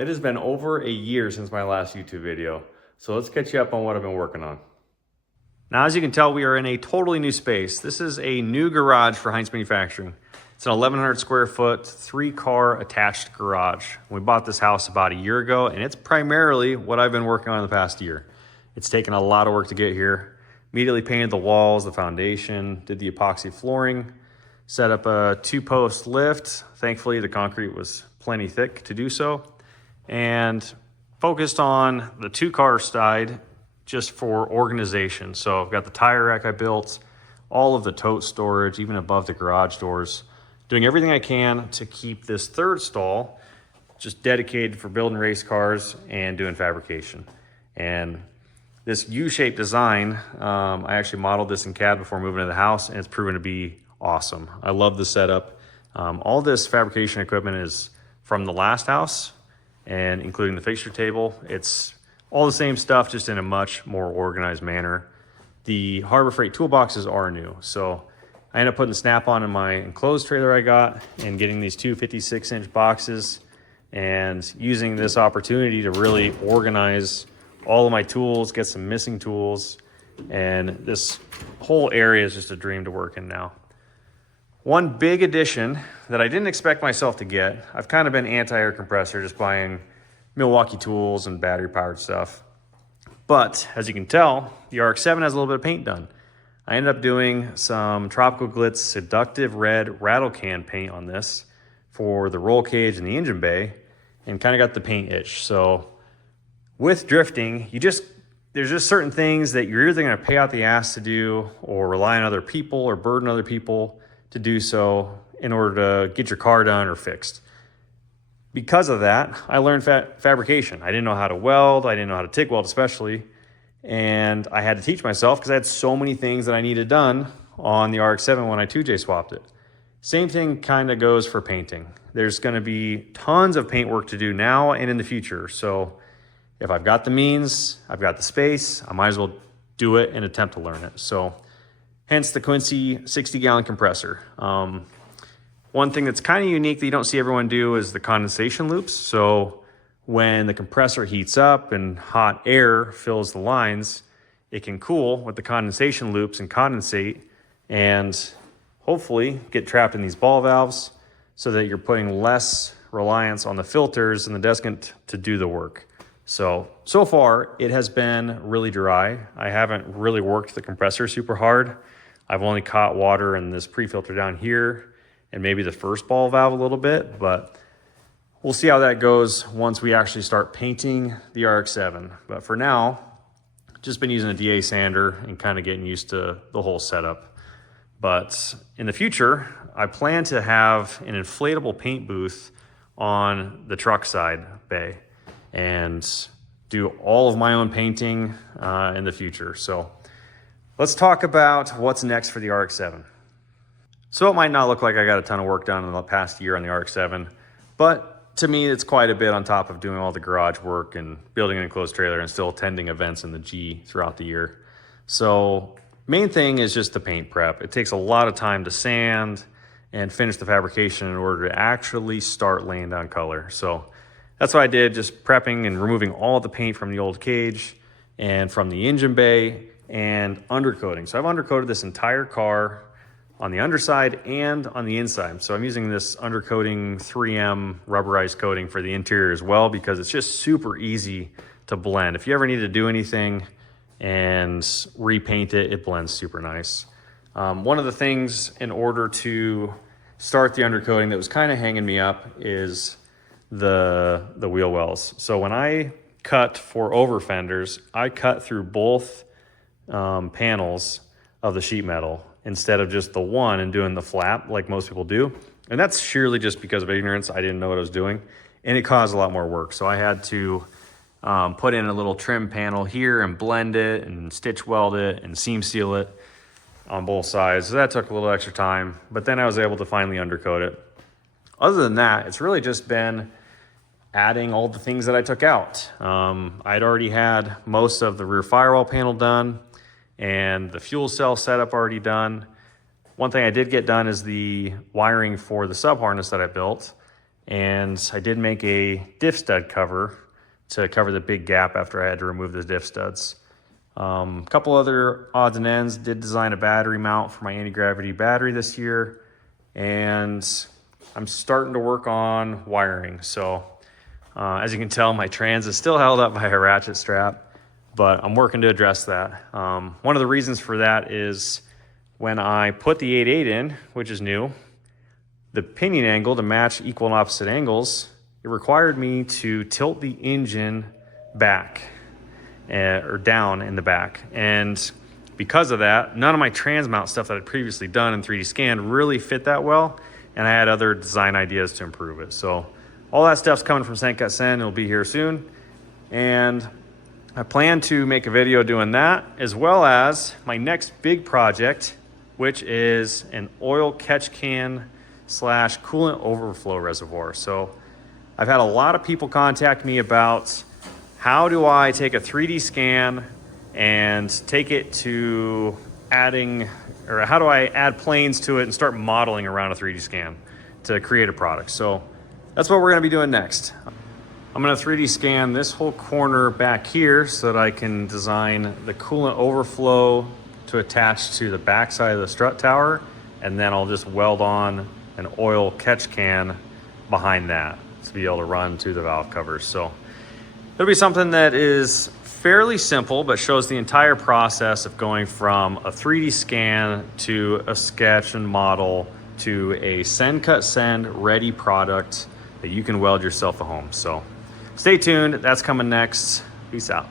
It has been over a year since my last YouTube video, so let's catch you up on what I've been working on. Now, as you can tell, we are in a totally new space. This is a new garage for Heinz Manufacturing. It's an 1,100 square foot, 3-car attached garage. We bought this house about a year ago, and it's primarily what I've been working on in the past year. It's taken a lot of work to get here. Immediately painted the walls, the foundation, did the epoxy flooring, set up a 2-post lift. Thankfully, the concrete was plenty thick to do so, and focused on the 2-car side just for organization. So I've got the tire rack I built, all of the tote storage, even above the garage doors, doing everything I can to keep this third stall just dedicated for building race cars and doing fabrication. And this U-shaped design, I actually modeled this in CAD before moving to the house, and it's proven to be awesome. I love the setup. All this fabrication equipment is from the last house, and including the fixture table. It's all the same stuff, just in a much more organized manner. The Harbor Freight toolboxes are new, so I ended up putting the Snap-on in my enclosed trailer I got and getting these 2 56-inch boxes and using this opportunity to really organize all of my tools, get some missing tools, and this whole area is just a dream to work in now. One big addition that I didn't expect myself to get, I've kind of been anti-air compressor, just buying Milwaukee tools and battery-powered stuff. But as you can tell, the RX-7 has a little bit of paint done. I ended up doing some Tropical Glitz Seductive Red Rattle Can paint on this for the roll cage and the engine bay, and kind of got the paint itch. So with drifting, there's just certain things that you're either going to pay out the ass to do or rely on other people or burden other people to do so in order to get your car done or fixed. Because of that, I learned fabrication. I didn't know how to weld. I didn't know how to TIG weld especially. And I had to teach myself because I had so many things that I needed done on the RX-7 when I 2J swapped it. Same thing kind of goes for painting. There's going to be tons of paint work to do now and in the future. So if I've got the means, I've got the space, I might as well do it and attempt to learn it. So hence the Quincy 60-gallon compressor. One thing that's kind of unique that you don't see everyone do is the condensation loops. So when the compressor heats up and hot air fills the lines, it can cool with the condensation loops and condensate and hopefully get trapped in these ball valves so that you're putting less reliance on the filters and the desiccant to do the work. So far it has been really dry. I haven't really worked the compressor super hard. I've only caught water in this pre-filter down here and maybe the first ball valve a little bit, but we'll see how that goes once we actually start painting the RX-7. But for now, just been using a DA sander and kind of getting used to the whole setup. But in the future, I plan to have an inflatable paint booth on the truck side bay and do all of my own painting in the future. So let's talk about what's next for the RX-7. So it might not look like I got a ton of work done in the past year on the RX-7, but to me, it's quite a bit on top of doing all the garage work and building an enclosed trailer and still attending events in the G throughout the year. So main thing is just the paint prep. It takes a lot of time to sand and finish the fabrication in order to actually start laying down color. So that's what I did, just prepping and removing all the paint from the old cage and from the engine bay and undercoating. So I've undercoated this entire car on the underside and on the inside. So I'm using this undercoating 3M rubberized coating for the interior as well because it's just super easy to blend. If you ever need to do anything and repaint it, it blends super nice. One of the things in order to start the undercoating that was kind of hanging me up is the wheel wells. So when I cut for over fenders, I cut through both panels of the sheet metal instead of just the one and doing the flap like most people do. And that's sheerly just because of ignorance. I didn't know what I was doing, and it caused a lot more work. So I had to put in a little trim panel here and blend it and stitch weld it and seam seal it on both sides. So that took a little extra time, but then I was able to finally undercoat it. Other than that, it's really just been adding all the things that I took out. I'd already had most of the rear firewall panel done and the fuel cell setup already done. One thing I did get done is the wiring for the sub harness that I built. And I did make a diff stud cover to cover the big gap after I had to remove the diff studs. A couple other odds and ends. Did design a battery mount for my anti-gravity battery this year. And I'm starting to work on wiring. So as you can tell, my trans is still held up by a ratchet strap, but I'm working to address that. One of the reasons for that is when I put the 8.8 in, which is new, the pinion angle to match equal and opposite angles, it required me to tilt the engine back or down in the back. And because of that, none of my trans mount stuff that I'd previously done in 3D scan really fit that well. And I had other design ideas to improve it. So all that stuff's coming from Sendcut Send. It'll be here soon. And I plan to make a video doing that, as well as my next big project, which is an oil catch can / coolant overflow reservoir. So I've had a lot of people contact me about how do I take a 3D scan and take it to adding, or how do I add planes to it and start modeling around a 3D scan to create a product. So that's what we're gonna be doing next. I'm gonna 3D scan this whole corner back here so that I can design the coolant overflow to attach to the back side of the strut tower, and then I'll just weld on an oil catch can behind that to be able to run to the valve covers. So it'll be something that is fairly simple, but shows the entire process of going from a 3D scan to a sketch and model to a Sendcut Send ready product that you can weld yourself at home. So stay tuned, that's coming next. Peace out.